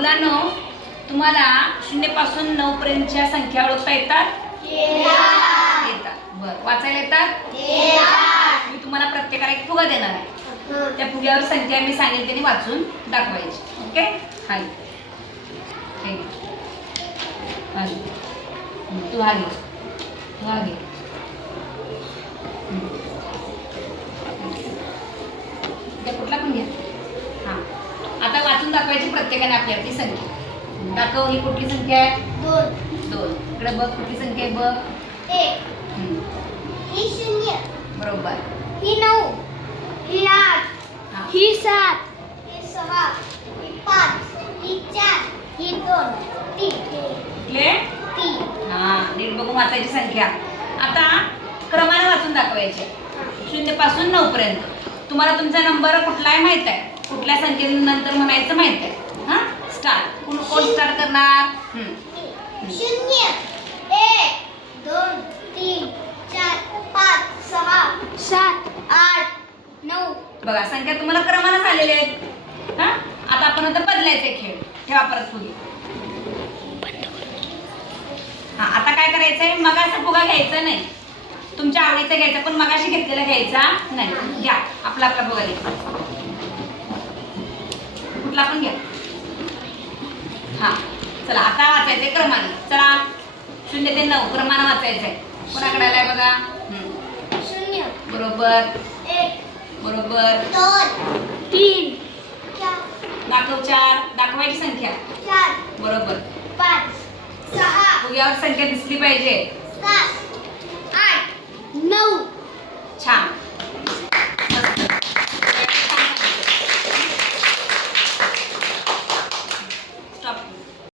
मुलांनो तुम्हाला शून्यपासून नऊ पर्यंतच्या संख्या ओळखता येतात? येतात. बर. वाचायला येतात? मी तुम्हाला प्रत्येकाला एक फुगा देणार आहे. त्या फुग्यावर संख्या मी सांगेल त्यांनी वाचून दाखवायची. ओके? हाय. तू हा घे. तू हा घे. कुठला पण घ्या हा. आता वाचून दाखवायची प्रत्येकाने आपली आपली संख्या. दाखव ही कुठली संख्या आहे? दोन. दोन. इकडे बघ कुठली संख्या आहे बघ. एक. हं, ही शून्य. बरोबर. ही नऊ. ही आठ. हा. सात. ही सहा. ही पाच. ही चार. ही दोन. तीन. कुठले तीन. हा नीट बघून वाचायची संख्या. आता क्रमाने वाचून दाखवायचे. शून्यपासून नऊ पर्यंत तुम्हाला तुमचा नंबर कुठला आहे माहीत आहे? कुठल्या संख्येनंतर म्हणायचं माहीत आहे? हा? स्टार्ट कोण कोण स्टार्ट करणार. शून्य. एक दोन तीन चार पाच सहा सात आठ नऊ. बघा संख्या तुम्हाला क्रमानं आलेल्या आहेत. हा? आता आपण आता बदलायचे खेळ. ठेवा परत फुगे हा आता काय करायचंय? मगाचा फुगा घ्यायचा नाही. तुमच्या आवडीचा घ्यायचा पण मगाशी घेतलेला घ्यायचा नाही. घ्या आपला आपला फुगा घ्या. पण घ्या हा चला आता वाचायचंय क्रमाने चला शून्य ते नऊ क्रमानं वाचायचंय. कोणाकडे आलाय बघा. शून्य. बरोबर. बरोबर. तीन. दाखव चार. दाखवायची संख्या. चार. बरोबर. पाच. सहा. फुग्यावर संख्या दिसली पाहिजे. सात. आठ. नऊ. छान.